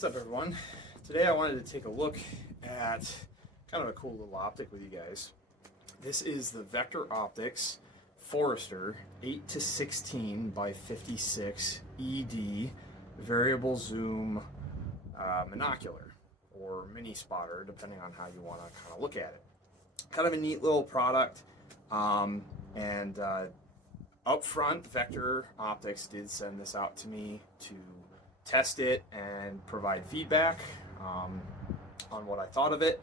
What's up, everyone? Today I wanted to take a look at kind of a cool little optic with you guys. This is the Vector Optics Forester 8 to 16 by 56 ED variable zoom monocular or mini spotter, depending on how you want to kind of look at it. Kind of a neat little product, and up front, Vector Optics did send this out to me to test it and provide feedback on what I thought of it,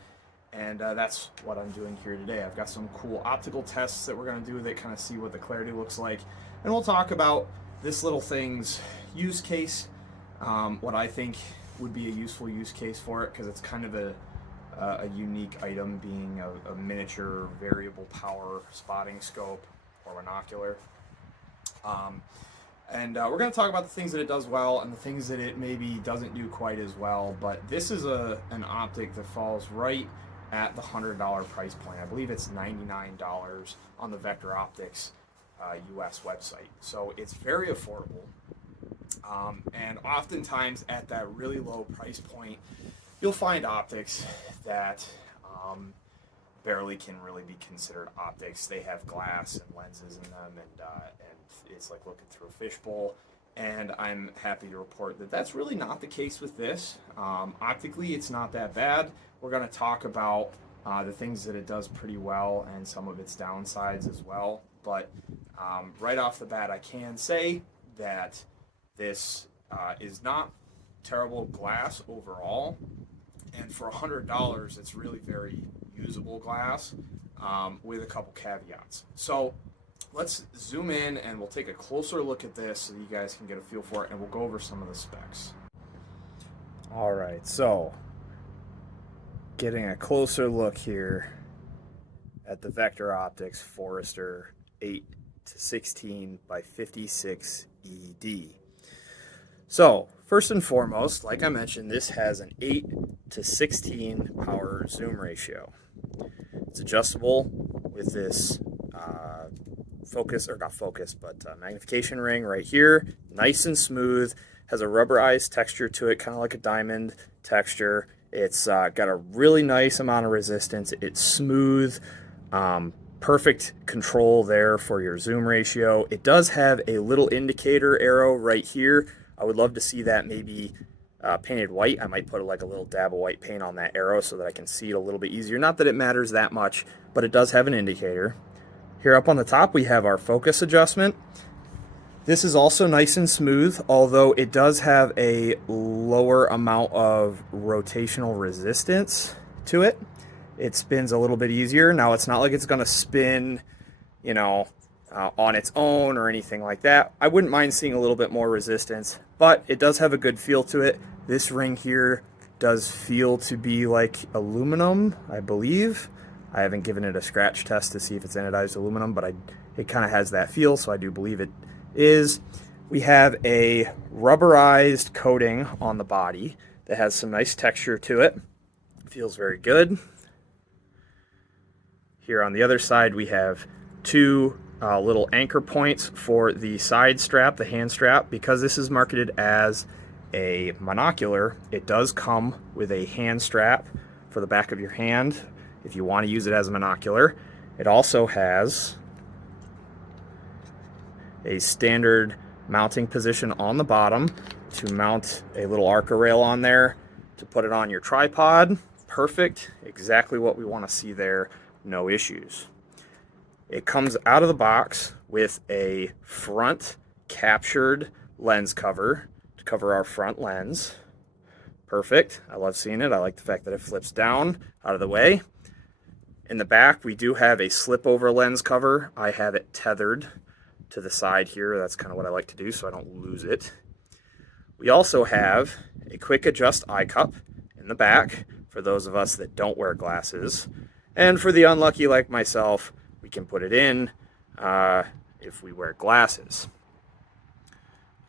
and that's what I'm doing here today. I've got some cool optical tests that we're going to do that kind of see what the clarity looks like, and we'll talk about this little thing's use case, what I think would be a useful use case for it, because it's kind of a unique item, being a miniature variable power spotting scope or monocular. And we're going to talk about the things that it does well and the things that it maybe doesn't do quite as well. But this is an optic that falls right at the $100 price point. I believe it's $99 on the Vector Optics US website. So it's very affordable. And oftentimes at that really low price point, you'll find optics that barely can really be considered optics. They have glass and lenses in them, and it's like looking through a fishbowl. And I'm happy to report that that's really not the case with this. Optically, it's not that bad. We're going to talk about the things that it does pretty well and some of its downsides as well. But right off the bat, I can say that this is not terrible glass overall. And for $100, it's really very usable glass, with a couple caveats. So let's zoom in and we'll take a closer look at this so that you guys can get a feel for it, and we'll go over some of the specs. All right, so getting a closer look here at the Vector Optics Forester 8 to 16 by 56 ED. So first and foremost, like I mentioned, this has an 8 to 16 power zoom ratio. It's adjustable with this magnification ring right here. Nice and smooth, has a rubberized texture to it, kind of like a diamond texture. It's got a really nice amount of resistance. It's smooth, perfect control there for your zoom ratio. It does have a little indicator arrow right here. I would love to see that maybe painted white. I might put like a little dab of white paint on that arrow so that I can see it a little bit easier. Not that it matters that much, but it does have an indicator. Here up on the top, we have our focus adjustment. This is also nice and smooth, although it does have a lower amount of rotational resistance to it. It spins a little bit easier. Now, it's not like it's going to spin, on its own or anything like that. I wouldn't mind seeing a little bit more resistance, but it does have a good feel to it. This ring here does feel to be like aluminum, I believe. I haven't given it a scratch test to see if it's anodized aluminum, but it kind of has that feel, so I do believe it is. We have a rubberized coating on the body that has some nice texture to it. Feels very good. Here on the other side, we have two little anchor points for the side strap, the hand strap. Because this is marketed as a monocular, it does come with a hand strap for the back of your hand if you want to use it as a monocular. It also has a standard mounting position on the bottom to mount a little Arca rail on there to put it on your tripod. Perfect, exactly what we want to see there, no issues. It comes out of the box with a front captured lens cover to cover our front lens. Perfect. I love seeing it. I like the fact that it flips down out of the way. In the back, we do have a slip over lens cover. I have it tethered to the side here. That's kind of what I like to do so I don't lose it. We also have a quick adjust eye cup in the back for those of us that don't wear glasses. And for the unlucky like myself, we can put it in if we wear glasses.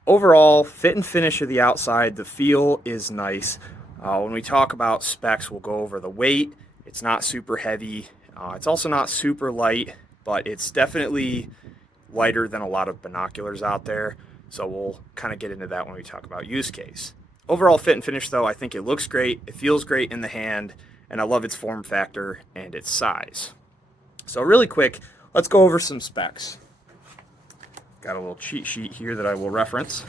Overall, fit and finish of the outside, the feel is nice. When we talk about specs, we'll go over the weight. It's not super heavy. It's also not super light, but it's definitely lighter than a lot of binoculars out there. So we'll kind of get into that when we talk about use case. Overall fit and finish though, I think it looks great, it feels great in the hand, and I love its form factor and its size. So really quick, let's go over some specs. Got a little cheat sheet here that I will reference.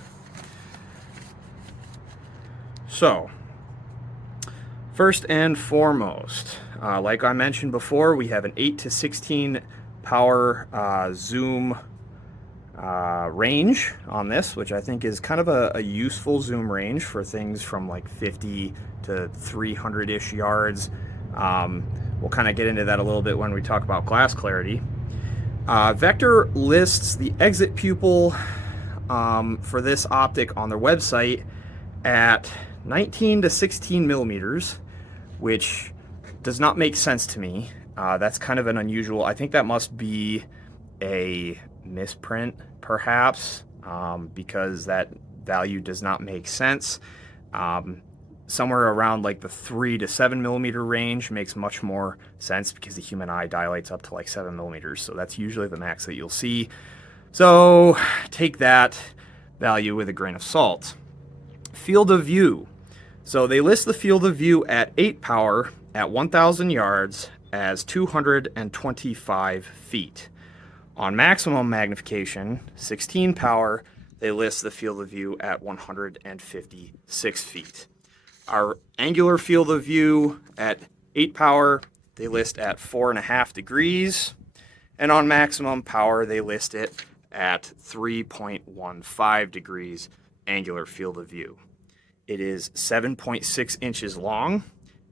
So, first and foremost, like I mentioned before, we have an 8 to 16 power zoom range on this, which I think is kind of a useful zoom range for things from like 50 to 300-ish yards. We'll kind of get into that a little bit when we talk about glass clarity. Vector lists the exit pupil for this optic on their website at 19 to 16 millimeters, which does not make sense to me. That's kind of an unusual, I think that must be a misprint perhaps, because that value does not make sense. Somewhere around like the 3 to 7 millimeter range makes much more sense because the human eye dilates up to like 7 millimeters. So that's usually the max that you'll see. So take that value with a grain of salt. Field of view. So they list the field of view at 8 power at 1,000 yards as 225 feet. On maximum magnification, 16 power, they list the field of view at 156 feet. Our angular field of view at 8 power, they list at 4.5 degrees. And on maximum power, they list it at 3.15 degrees angular field of view. It is 7.6 inches long,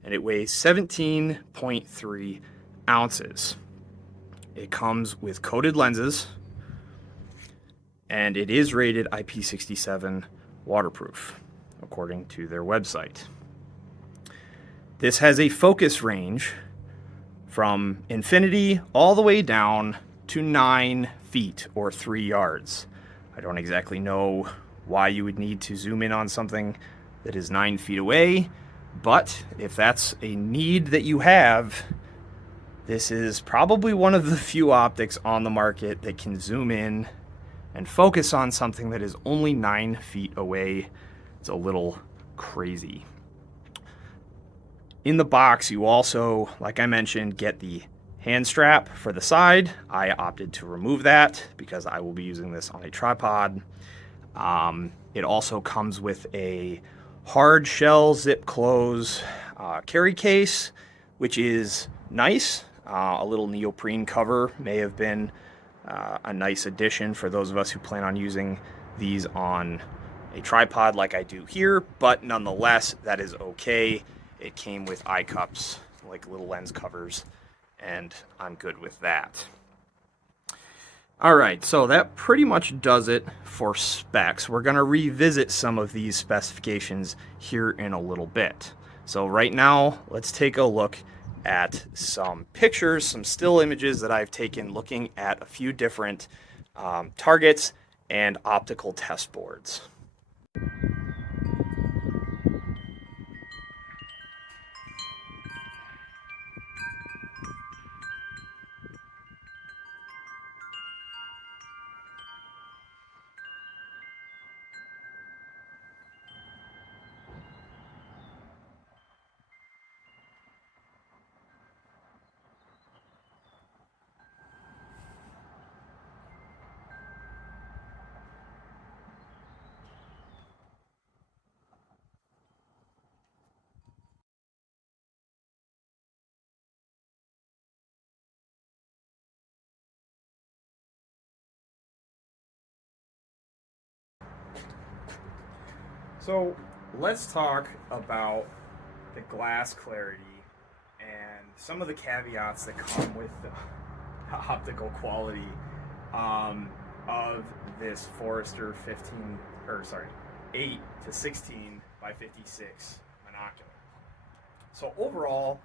and it weighs 17.3 ounces. It comes with coated lenses, and it is rated IP67 waterproof, according to their website. This has a focus range from infinity all the way down to 9 feet or 3 yards. I don't exactly know why you would need to zoom in on something that is 9 feet away, but if that's a need that you have, this is probably one of the few optics on the market that can zoom in and focus on something that is only 9 feet away. It's a little crazy. In the box, you also, like I mentioned, get the hand strap for the side. I opted to remove that because I will be using this on a tripod. It also comes with a hard shell zip close carry case, which is nice. A little neoprene cover may have been a nice addition for those of us who plan on using these on a tripod like I do here, but nonetheless, that is okay. It came with eye cups, like little lens covers, and I'm good with that. All right, so that pretty much does it for specs. We're gonna revisit some of these specifications here in a little bit. So right now, let's take a look at some pictures, some still images that I've taken looking at a few different targets and optical test boards. So let's talk about the glass clarity and some of the caveats that come with the optical quality of this Forrester 8 to 16 by 56 monocular. So overall,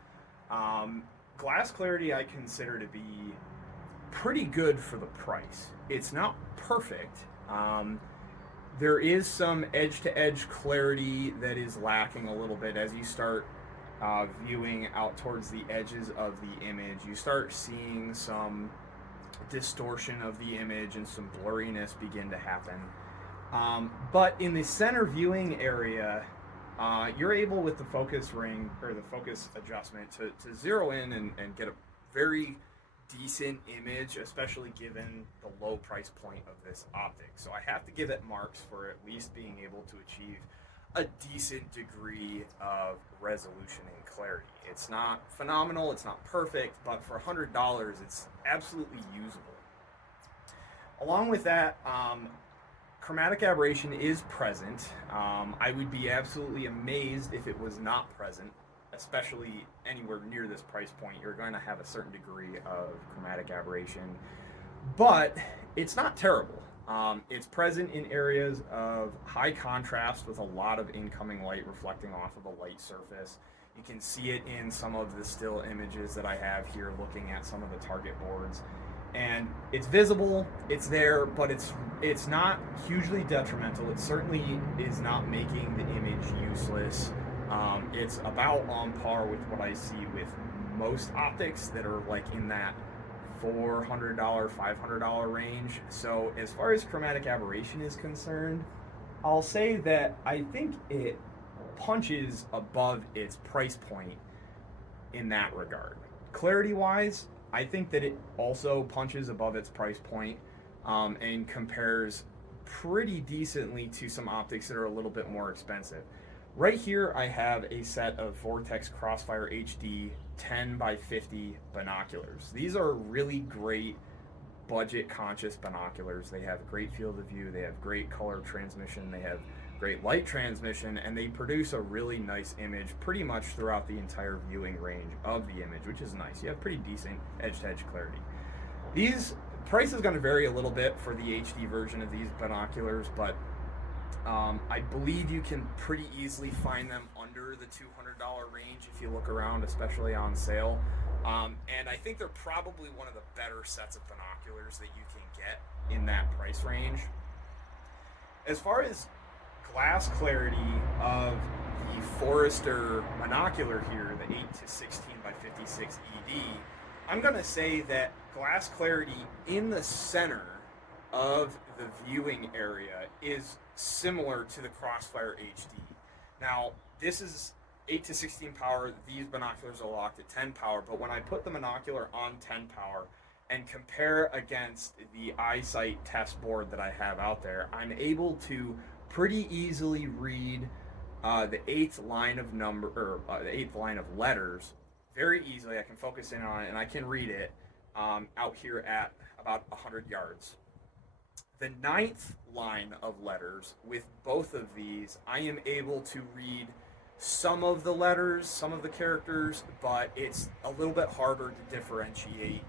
glass clarity I consider to be pretty good for the price. It's not perfect. There is some edge-to-edge clarity that is lacking a little bit as you start viewing out towards the edges of the image. You start seeing some distortion of the image and some blurriness begin to happen. But in the center viewing area, you're able with the focus ring or the focus adjustment to zero in and get a very decent image, especially given the low price point of this optic. So I have to give it marks for at least being able to achieve a decent degree of resolution and clarity. It's not phenomenal, it's not perfect, but for $100, it's absolutely usable. Along with that, chromatic aberration is present. I would be absolutely amazed if it was not present, especially anywhere near this price point. You're going to have a certain degree of chromatic aberration, but it's not terrible. It's present in areas of high contrast with a lot of incoming light reflecting off of a light surface. You can see it in some of the still images that I have here looking at some of the target boards. And it's visible, it's there, but it's not hugely detrimental. It certainly is not making the image useless. It's about on par with what I see with most optics that are like in that $400, $500 range. So as far as chromatic aberration is concerned, I'll say that I think it punches above its price point in that regard. Clarity wise, I think that it also punches above its price point, and compares pretty decently to some optics that are a little bit more expensive. Right here I have a set of Vortex Crossfire HD 10 by 50 binoculars. These are really great budget conscious binoculars. They have great field of view, they have great color transmission, they have great light transmission, and they produce a really nice image pretty much throughout the entire viewing range of the image, which is nice. You have pretty decent edge-to-edge clarity. These price is going to vary a little bit for the HD version of these binoculars, but I believe you can pretty easily find them under the $200 range if you look around, especially on sale. And I think they're probably one of the better sets of binoculars that you can get in that price range. As far as glass clarity of the Forester monocular here, the 8 to 16 by 56 ED, I'm going to say that glass clarity in the center of the viewing area is similar to the Crossfire HD. Now, this is 8 to 16 power. These binoculars are locked at 10 power, but when I put the monocular on 10 power and compare against the eyesight test board that I have out there, I'm able to pretty easily read the eighth line of the eighth line of letters very easily. I can focus in on it and I can read it out here at about 100 yards. The ninth line of letters with both of these, I am able to read some of the letters, some of the characters, but it's a little bit harder to differentiate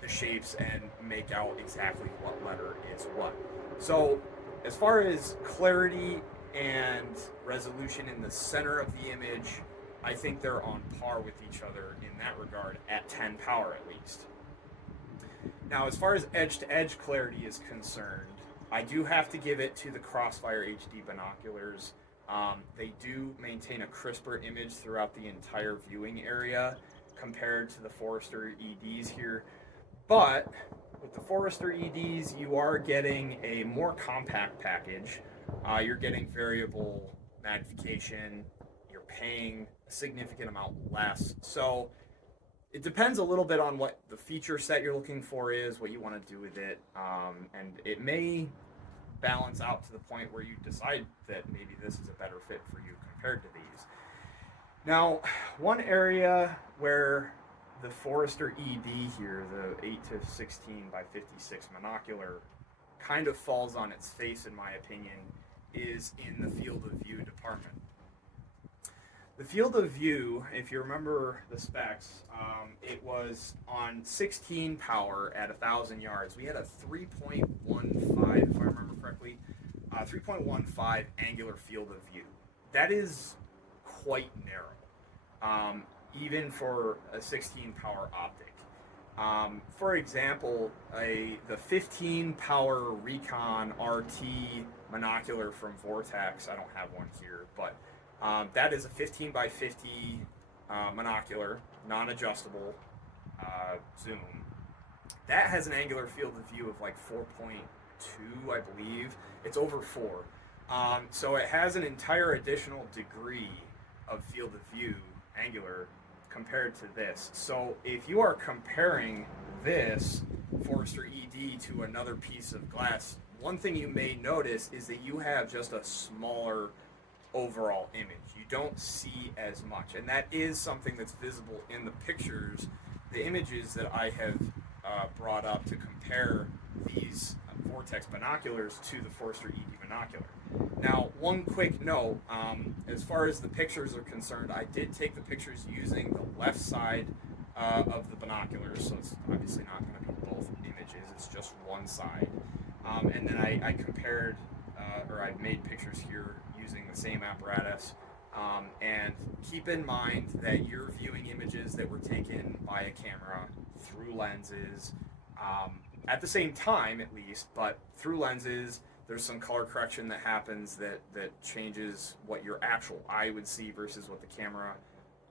the shapes and make out exactly what letter is what. So as far as clarity and resolution in the center of the image, I think they're on par with each other in that regard at 10 power at least. Now, as far as edge-to-edge clarity is concerned, I do have to give it to the Crossfire HD binoculars. They do maintain a crisper image throughout the entire viewing area compared to the Forester EDs here. But with the Forester EDs, you are getting a more compact package. You're getting variable magnification. You're paying a significant amount less. So it depends a little bit on what the feature set you're looking for is, what you want to do with it, and it may balance out to the point where you decide that maybe this is a better fit for you compared to these. Now, one area where the Forester ED here, the 8 to 16 by 56 monocular, kind of falls on its face in my opinion, is in the field of view department. The field of view, if you remember the specs, it was on 16 power at 1,000 yards. We had a 3.15, if I remember correctly, 3.15 angular field of view. That is quite narrow, even for a 16 power optic. For example, the 15 power Recon RT monocular from Vortex, I don't have one here, but that is a 15 by 50 monocular, non-adjustable zoom. That has an angular field of view of like 4.2, I believe. It's over 4. So it has an entire additional degree of field of view, angular, compared to this. So if you are comparing this Forester ED to another piece of glass, one thing you may notice is that you have just a smaller overall image. You don't see as much, and that is something that's visible in the pictures, the images that I have brought up to compare these Vortex binoculars to the Forster ED binocular. Now, one quick note, as far as the pictures are concerned, I did take the pictures using the left side of the binoculars, so it's obviously not going to be both images, it's just one side. And then I compared, or I made pictures here using the same apparatus. And keep in mind that you're viewing images that were taken by a camera through lenses, at the same time at least, but through lenses. There's some color correction that happens that changes what your actual eye would see versus what the camera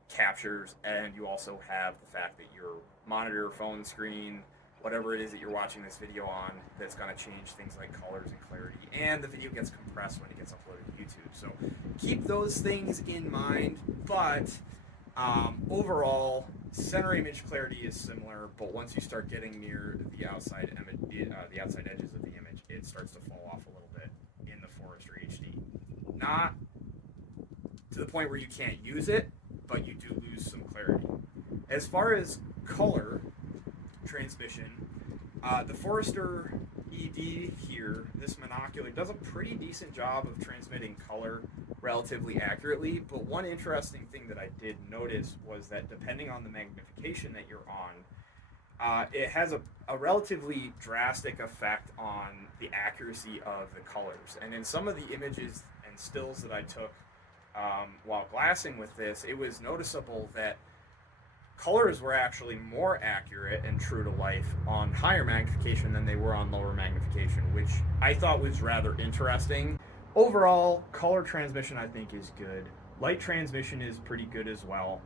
captures, and you also have the fact that your monitor, phone screen, whatever it is that you're watching this video on, that's going to change things like colors and clarity, and the video gets compressed when it gets uploaded to YouTube. So keep those things in mind, but overall, center image clarity is similar, but once you start getting near the outside the outside edges of the image, it starts to fall off a little bit in the Forester HD. Not to the point where you can't use it, but you do lose some clarity. As far as color transmission, the Forester ED here, this monocular, does a pretty decent job of transmitting color relatively accurately, but one interesting thing that I did notice was that depending on the magnification that you're on, it has a relatively drastic effect on the accuracy of the colors. And in some of the images and stills that I took while glassing with this, it was noticeable that colors were actually more accurate and true to life on higher magnification than they were on lower magnification, which I thought was rather interesting. Overall, color transmission I think is good. Light transmission is pretty good as well.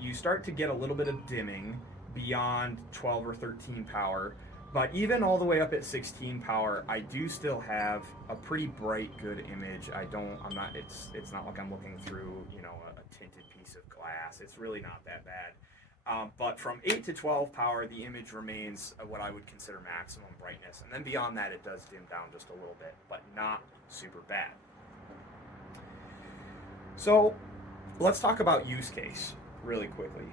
You start to get a little bit of dimming beyond 12 or 13 power, but even all the way up at 16 power, I do still have a pretty bright, good image. It's not like I'm looking through, a tinted piece of glass. It's really not that bad. But from 8 to 12 power, the image remains what I would consider maximum brightness. And then beyond that, it does dim down just a little bit, but not super bad. So let's talk about use case really quickly.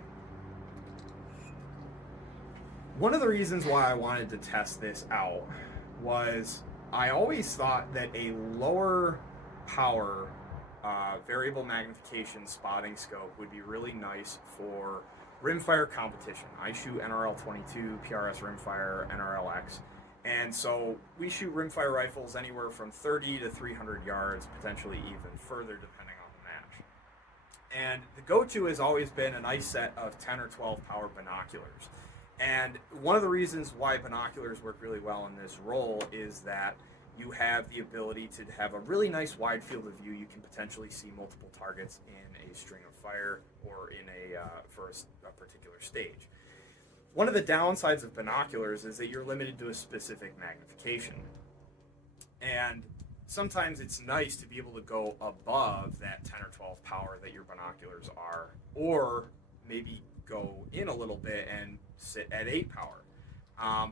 One of the reasons why I wanted to test this out was I always thought that a lower power variable magnification spotting scope would be really nice for rimfire competition. I shoot NRL 22, PRS rimfire, NRLX, and so we shoot rimfire rifles anywhere from 30 to 300 yards, potentially even further depending on the match. And the go-to has always been a nice set of 10 or 12 power binoculars. And one of the reasons why binoculars work really well in this role is that you have the ability to have a really nice wide field of view. You can potentially see multiple targets in a string of fire or in for a particular stage. One of the downsides of binoculars is that you're limited to a specific magnification. And sometimes it's nice to be able to go above that 10 or 12 power that your binoculars are, or maybe go in a little bit and sit at 8 power.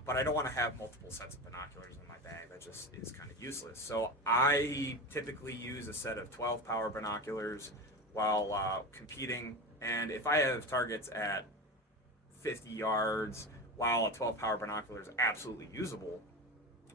But I don't want to have multiple sets of binoculars in my bag. That just is kind of useless. So I typically use a set of 12 power binoculars while competing. And if I have targets at 50 yards, while a 12 power binocular is absolutely usable,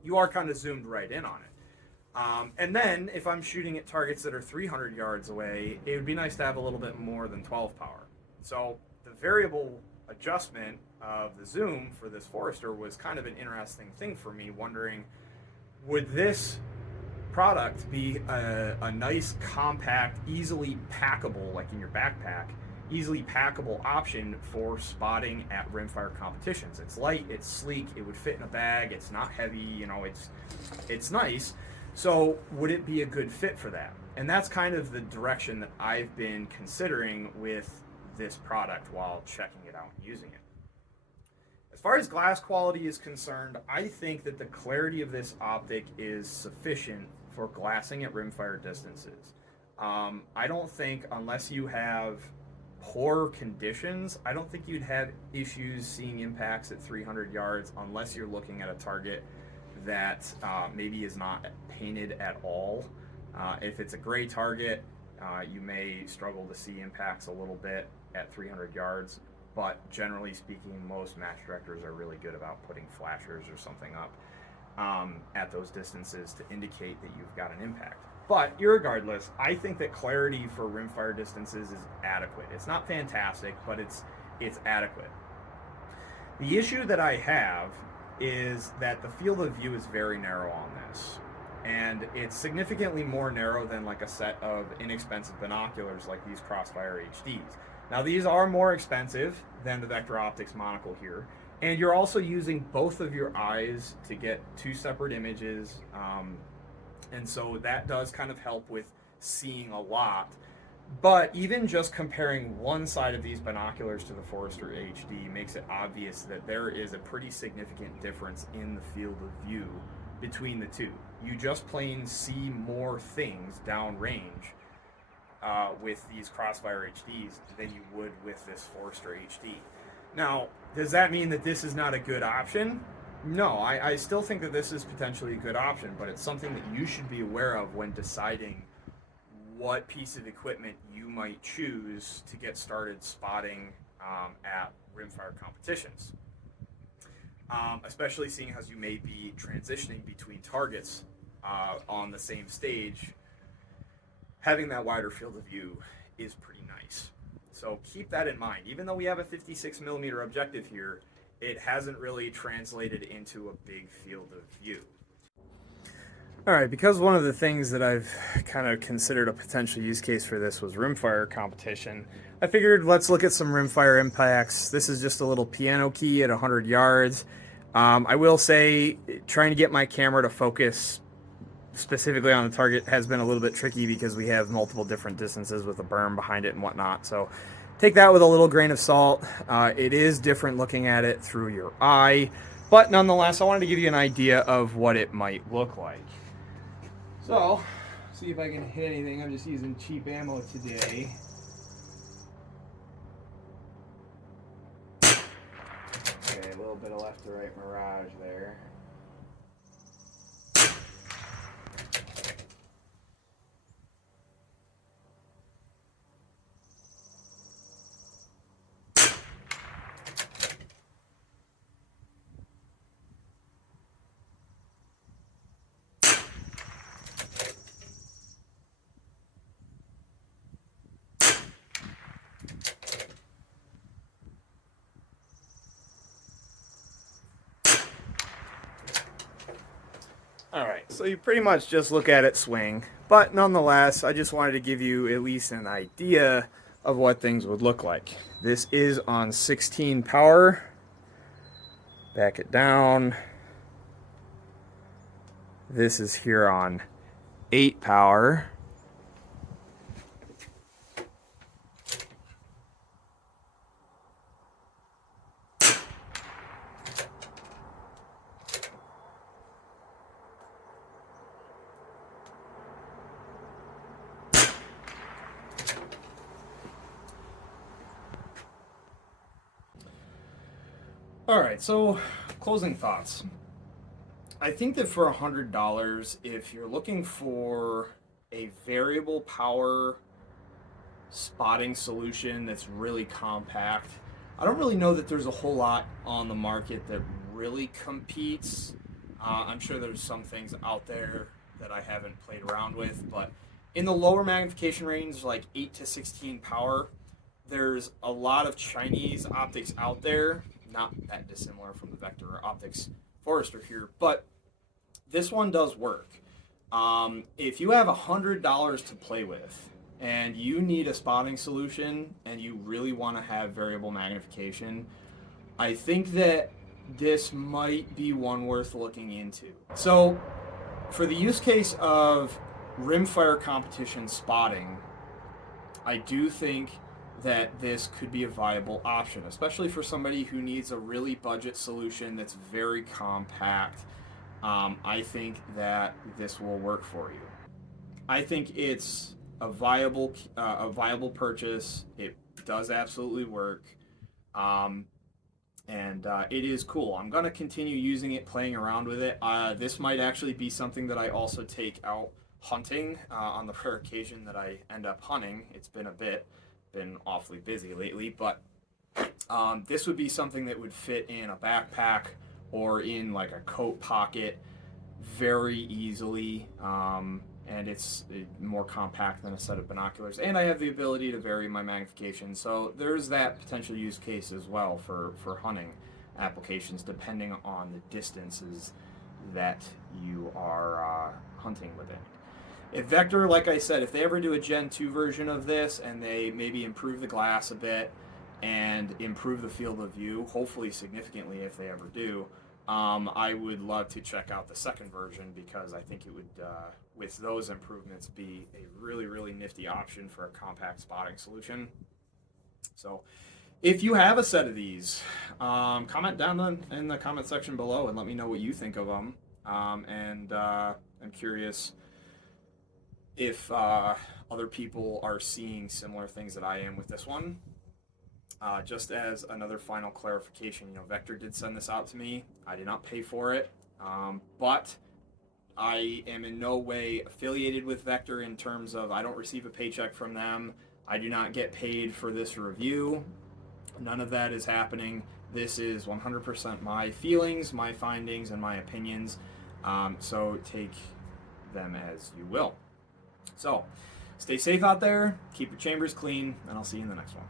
you are kind of zoomed right in on it. And then if I'm shooting at targets that are 300 yards away, it would be nice to have a little bit more than 12 power. So the variable adjustment of the zoom for this Forester was kind of an interesting thing for me, wondering, would this product be a nice, compact, easily packable, like in your backpack, easily packable option for spotting at rimfire competitions? It's light, it's sleek, it would fit in a bag, it's not heavy, it's nice. So would it be a good fit for that? And that's kind of the direction that I've been considering with this product while checking it out and using it. As far as glass quality is concerned, I think that the clarity of this optic is sufficient for glassing at rimfire distances. I don't think, unless you have poor conditions, I don't think you'd have issues seeing impacts at 300 yards unless you're looking at a target that maybe is not painted at all. If it's a gray target, you may struggle to see impacts a little bit at 300 yards, but generally speaking, most match directors are really good about putting flashers or something up at those distances to indicate that you've got an impact. But irregardless, I think that clarity for rimfire distances is adequate. It's not fantastic, but it's adequate. The issue that I have is that the field of view is very narrow on this. And it's significantly more narrow than like a set of inexpensive binoculars like these Crossfire HDs. Now these are more expensive than the Vector Optics monocle here. And you're also using both of your eyes to get two separate images. And so that does kind of help with seeing a lot. But even just comparing one side of these binoculars to the Forester HD makes it obvious that there is a pretty significant difference in the field of view between the two. You just plain see more things downrange with these Crossfire HDs than you would with this Forester HD. Now, does that mean that this is not a good option? No, I still think that this is potentially a good option, but it's something that you should be aware of when deciding what piece of equipment you might choose to get started spotting at rimfire competitions. Especially seeing as you may be transitioning between targets on the same stage, having that wider field of view is pretty nice. So keep that in mind. Even though we have a 56mm objective here, it hasn't really translated into a big field of view. All right, because one of the things that I've kind of considered a potential use case for this was rimfire competition, I figured let's look at some rimfire impacts. This is just a little piano key at 100 yards. I will say trying to get my camera to focus specifically on the target has been a little bit tricky because we have multiple different distances with a berm behind it and whatnot. So take that with a little grain of salt. It is different looking at it through your eye, but nonetheless, I wanted to give you an idea of what it might look like. So, see if I can hit anything. I'm just using cheap ammo today. Okay, a little bit of left to right mirage there. Alright, so you pretty much just look at it swing, but nonetheless, I just wanted to give you at least an idea of what things would look like. This is on 16 power. Back it down. This is here on 8 power. All right, so closing thoughts. I think that for $100, if you're looking for a variable power spotting solution that's really compact, I don't really know that there's a whole lot on the market that really competes. I'm sure there's some things out there that I haven't played around with, but in the lower magnification range, like 8 to 16 power, there's a lot of Chinese optics out there, not that dissimilar from the Vector Optics Forester here, but this one does work. If you have $100 to play with and you need a spotting solution and you really want to have variable magnification, I think that this might be one worth looking into. So for the use case of rimfire competition spotting, I do think that this could be a viable option, especially for somebody who needs a really budget solution that's very compact I think that this will work for you. I think it's a viable purchase. It does absolutely work. Um, and it is cool. I'm gonna continue using it, playing around with it. This might actually be something that I also take out hunting on the rare occasion that I end up hunting. It's been a bit, been awfully busy lately, but this would be something that would fit in a backpack or in like a coat pocket very easily. And it's more compact than a set of binoculars. And I have the ability to vary my magnification. So there's that potential use case as well for hunting applications, depending on the distances that you are hunting within. If Vector, like I said, if they ever do a Gen 2 version of this and they maybe improve the glass a bit and improve the field of view, hopefully significantly if they ever do, I would love to check out the second version because I think it would, with those improvements, be a really, really nifty option for a compact spotting solution. So if you have a set of these, comment down in the comment section below and let me know what you think of them. And I'm curious if other people are seeing similar things that I am with this one. Just as another final clarification, Vector did send this out to me. I did not pay for it, but I am in no way affiliated with Vector in terms of I don't receive a paycheck from them. I do not get paid for this review. None of that is happening. This is 100% my feelings, my findings, and my opinions. So take them as you will. So stay safe out there, keep your chambers clean, and I'll see you in the next one.